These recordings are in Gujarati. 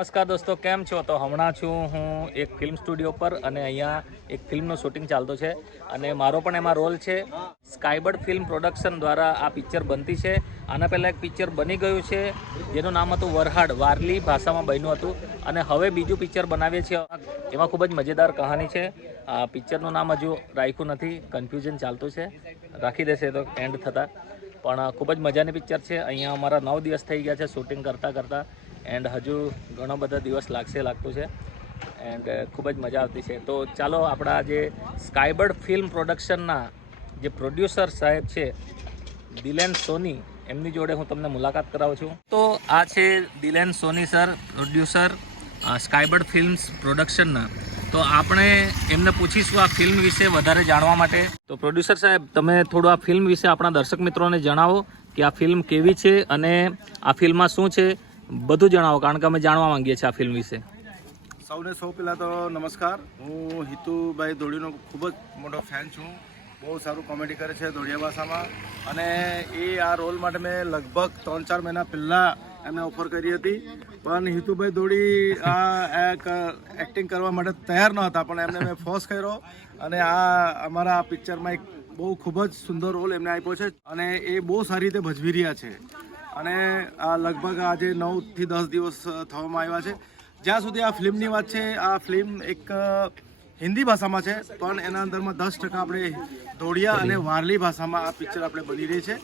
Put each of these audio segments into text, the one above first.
નમસ્કાર દોસ્તો, કેમ છો? તો હમણાં છું હું એક ફિલ્મ સ્ટુડિયો પર અને અહીંયા એક ફિલ્મનું શૂટિંગ ચાલતું છે અને મારો પણ એમાં રોલ છે. સ્કાયબર્ડ ફિલ્મ પ્રોડક્શન દ્વારા આ પિક્ચર બનતી છે. આના પહેલાં એક પિક્ચર બની ગયું છે, જેનું નામ હતું વરહાડ, વારલી ભાષામાં બન્યું હતું. અને હવે બીજું પિક્ચર બનાવીએ છીએ. એમાં ખૂબ જ મજેદાર કહાની છે. આ પિક્ચરનું નામ હજુ રાખ્યું નથી કન્ફ્યુઝન ચાલતું છે. રાખી દેશે તો એન્ડ થતાં. પણ ખૂબ જ મજાની પિક્ચર છે. અહીંયા અમારા નવ દિવસ થઈ ગયા છે શૂટિંગ કરતાં કરતાં. એન્ડ હજુ ઘણો બધા દિવસ લાગશે, લાગતું છે. એન્ડ ખૂબ જ મજા આવતી છે. તો ચાલો આપણા જે સ્કાયબર્ડ ફિલ્મ પ્રોડક્શનના જે પ્રોડ્યુસર સાહેબ છે, દિલેન સોની, એમની જોડે હું તમને મુલાકાત કરાવું છું. તો આ છે Dilen Soni sir producer Skybird Films પ્રોડક્શનના તો આપણે એમને પૂછીશું આ ફિલ્મ વિશે વધારે જાણવા માટે. તો પ્રોડ્યુસર સાહેબ, તમે થોડું આ ફિલ્મ વિશે આપણા દર્શક મિત્રોને જણાવો કે આ ફિલ્મ કેવી છે અને આ ફિલ્મમાં શું છે? બધું જણાવો, કારણ કે અમે જાણવા માંગીએ છીએ આ ફિલ્મ વિશે. સૌને સૌ પહેલાં તો નમસ્કાર. હું હિતુભાઈ ધોળીનો ખૂબ જ મોટો ફેન છું. બહુ સારું કોમેડી કરે છે ધોળિયા ભાષામાં. અને એ આ રોલ માટે મેં લગભગ ત્રણ ચાર મહિના પહેલાં એમને ઓફર કરી હતી. પણ હિતુભાઈ ધોળી આ એક એક્ટિંગ કરવા માટે તૈયાર ન હતા, પણ એમને મેં ફોર્સ કર્યો. અને આ અમારા પિક્ચરમાં એક બહુ ખૂબ જ સુંદર રોલ એમને આપ્યો છે. અને એ બહુ સારી રીતે ભજવી રહ્યા છે. અને આ લગભગ આજે નવથી દસ દિવસ થવામાં આવ્યા છે. જ્યાં સુધી આ ફિલ્મની વાત છે, આ ફિલ્મ એક હિન્દી ભાષામાં છે, પણ એના અંદરમાં દસ ટકા આપણે ધોળિયા અને વારલી ભાષામાં આ પિક્ચર આપણે બની રહી છે.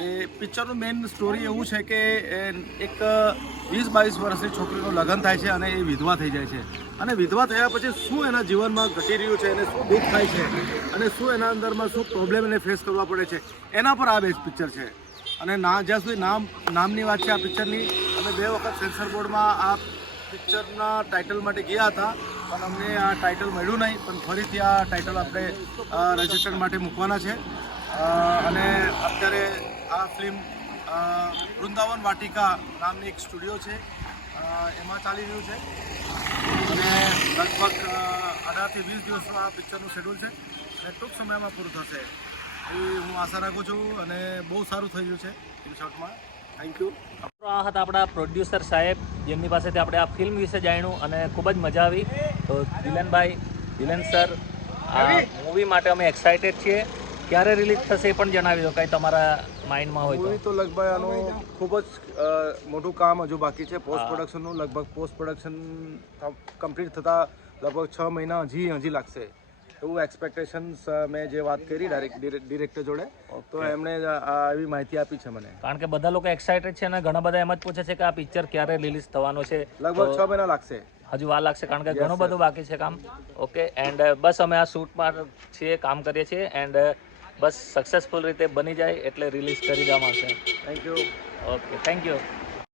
એ પિક્ચરનું મેઇન સ્ટોરી એવું છે કે એક વીસ બાવીસ વર્ષની છોકરીનું લગ્ન થાય છે અને એ વિધવા થઈ જાય છે. અને વિધવા થયા પછી શું એના જીવનમાં ઘટી રહ્યું છે એને શું દુઃખ થાય છે અને શું એના અંદરમાં શું પ્રોબ્લેમ એને ફેસ કરવા પડે છે, એના પર આ બેસ્ટ પિક્ચર છે. અને ના, જ્યાં સુધી નામ, નામની વાત છે આ પિક્ચરની અમે બે વખત સેન્સર બોર્ડમાં આ પિક્ચરના ટાઇટલ માટે ગયા હતા, પણ અમને આ ટાઇટલ મળ્યું નહીં, પણ ફરીથી આ ટાઇટલ આપણે રજિસ્ટર માટે મૂકવાના છે. અને અત્યારે આ ફિલ્મ વૃંદાવન વાટિકા નામની એક સ્ટુડિયો છે એમાં ચાલી રહ્યું છે. અને લગભગ અઢારથી વીસ દિવસનું આ પિક્ચરનું શેડ્યુલ છે. અને ટૂંક સમયમાં પૂરું થશે. એવી હું આશા રાખું છું અને બહુ સારું થઈ ગયું છે ઇન શોર્ટમાં થેન્ક યુ આ હતા આપણા પ્રોડ્યુસર સાહેબ જેમની પાસેથી આપણે આ ફિલ્મ વિશે જાણ્યું અને ખૂબ જ મજા આવી. તો દિલનભાઈ દિલન સર આ મૂવી માટે અમે એક્સાઇટેડ છીએ. ક્યારે રિલીઝ થશે એ પણ જણાવી દો કંઈ તમારા માઇન્ડમાં હોય મૂવી તો તો લગભગ આનું ખૂબ જ મોટું કામ હજુ બાકી છે. પોસ્ટ પ્રોડક્શનનું લગભગ પોસ્ટ પ્રોડક્શન કમ્પ્લીટ થતાં લગભગ છ મહિના હજી હજી લાગશે. એવું એક્સપેક્ટેશન્સ મેં જે વાત કરી ડાયરેક્ટ ડિરેક્ટર જોડે તો એમણે એવી માહિતી આપી છે મને. કારણ કે બધા લોકો એક્સાઇટેડ છે અને ઘણા બધા એમ જ પૂછે છે કે આ પિક્ચર ક્યારે રિલીઝ થવાનો છે. લગભગ છ મહિના લાગશે. હજુ વાર લાગશે કારણ કે ઘણું બધું બાકી છે કામ. ઓકે એન્ડ બસ અમે આ શૂટમાં છીએ કામ કરીએ છીએ એન્ડ બસ સક્સેસફુલ રીતે બની જાય એટલે રિલીઝ કરી દેવામાં આવશે. Thank you okay thank you